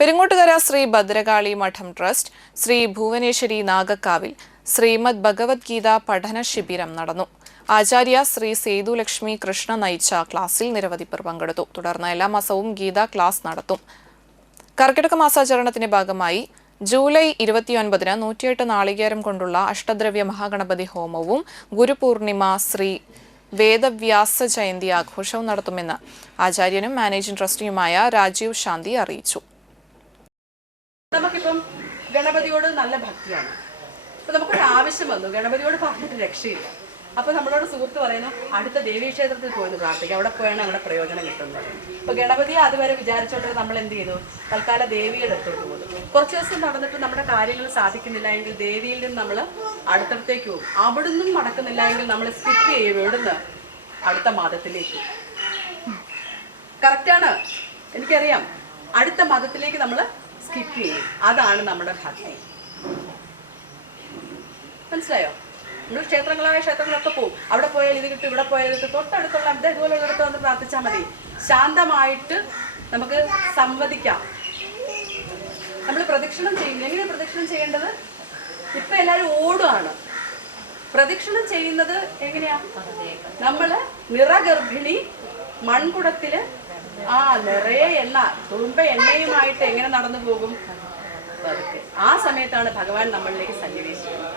പെരിങ്ങോട്ടുകര ശ്രീ ഭദ്രകാളി മഠം ട്രസ്റ്റ് ശ്രീ ഭുവനേശ്വരി നാഗക്കാവിൽ ശ്രീമദ് ഭഗവത്ഗീത പഠന ശിബിരം നടന്നു. ആചാര്യ ശ്രീ സേതുലക്ഷ്മി കൃഷ്ണ നയിച്ച ക്ലാസിൽ നിരവധി പേർ പങ്കെടുത്തു. തുടർന്ന് എല്ലാ മാസവും ഗീത ക്ലാസ് നടത്തും. കർക്കിടക മാസാചരണത്തിന്റെ ഭാഗമായി ജൂലൈ 29-ന് 108 നാളികേരം കൊണ്ടുള്ള അഷ്ടദ്രവ്യ മഹാഗണപതി ഹോമവും ഗുരുപൂർണിമ ശ്രീ വേദവ്യാസ ജയന്തി ആഘോഷവും നടത്തുമെന്ന് ആചാര്യനും മാനേജിംഗ് ട്രസ്റ്റിയുമായ രാജീവ് ശാന്തി അറിയിച്ചു. നമുക്കിപ്പം ഗണപതിയോട് നല്ല ഭക്തിയാണ്. ഇപ്പം നമുക്കൊരു ആവശ്യം വന്നു, ഗണപതിയോട് പറഞ്ഞിട്ട് രക്ഷയില്ല. അപ്പോൾ നമ്മളോട് സുഹൃത്ത് പറയുന്നു, അടുത്ത ദേവീക്ഷേത്രത്തിൽ പോയെന്ന് പ്രാർത്ഥിക്കുക, അവിടെ പോയാണ് അവിടെ പ്രയോജനം കിട്ടുന്നത്. അപ്പോൾ ഗണപതിയെ അതുവരെ വിചാരിച്ചോട്ട് നമ്മൾ എന്ത് ചെയ്തു, തൽക്കാലം ദേവിയുടെ അടുത്തോട്ട് പോകുന്നു. കുറച്ച് ദിവസം നടന്നിട്ട് നമ്മുടെ കാര്യങ്ങൾ സാധിക്കുന്നില്ല എങ്കിൽ ദേവിയിൽ നിന്ന് നമ്മൾ അടുത്തടുത്തേക്ക് പോകും. അവിടുന്നും നടക്കുന്നില്ല എങ്കിൽ നമ്മൾ സ്കിപ്പ് ചെയ്യും, എവിടുന്ന് അടുത്ത മതത്തിലേക്ക്. കറക്റ്റാണ്, എനിക്കറിയാം. അടുത്ത മതത്തിലേക്ക് നമ്മൾ സ്കിപ്പ് ചെയ്യും. അതാണ് നമ്മുടെ ഭക്തി. മനസ്സിലായോ? നമ്മൾ ക്ഷേത്രങ്ങളൊക്കെ പോകും. അവിടെ പോയാൽ ഇത് കിട്ടും, ഇവിടെ പോയാൽ ഇത് കിട്ടും. തൊട്ടടുത്തുള്ള ഇതുപോലുള്ളിടത്ത് വന്ന് പ്രാർത്ഥിച്ചാൽ മതി. ശാന്തമായിട്ട് നമുക്ക് സംവദിക്കാം. നമ്മൾ പ്രദക്ഷിണം ചെയ്യും. എങ്ങനെയാണ് പ്രദക്ഷിണം ചെയ്യേണ്ടത്? ഇപ്പം എല്ലാവരും ഓടുകയാണ്. പ്രദക്ഷിണം ചെയ്യുന്നത് എങ്ങനെയാ? നമ്മൾ നിറഗർഭിണി മൺകുടത്തിൽ നിറയെ എണ്ണ, തുളുമ്പ എണ്ണയുമായിട്ട് എങ്ങനെ നടന്നു പോകും? ആ സമയത്താണ് ഭഗവാൻ നമ്മളിലേക്ക് സന്നിവേശിക്കുന്നത്.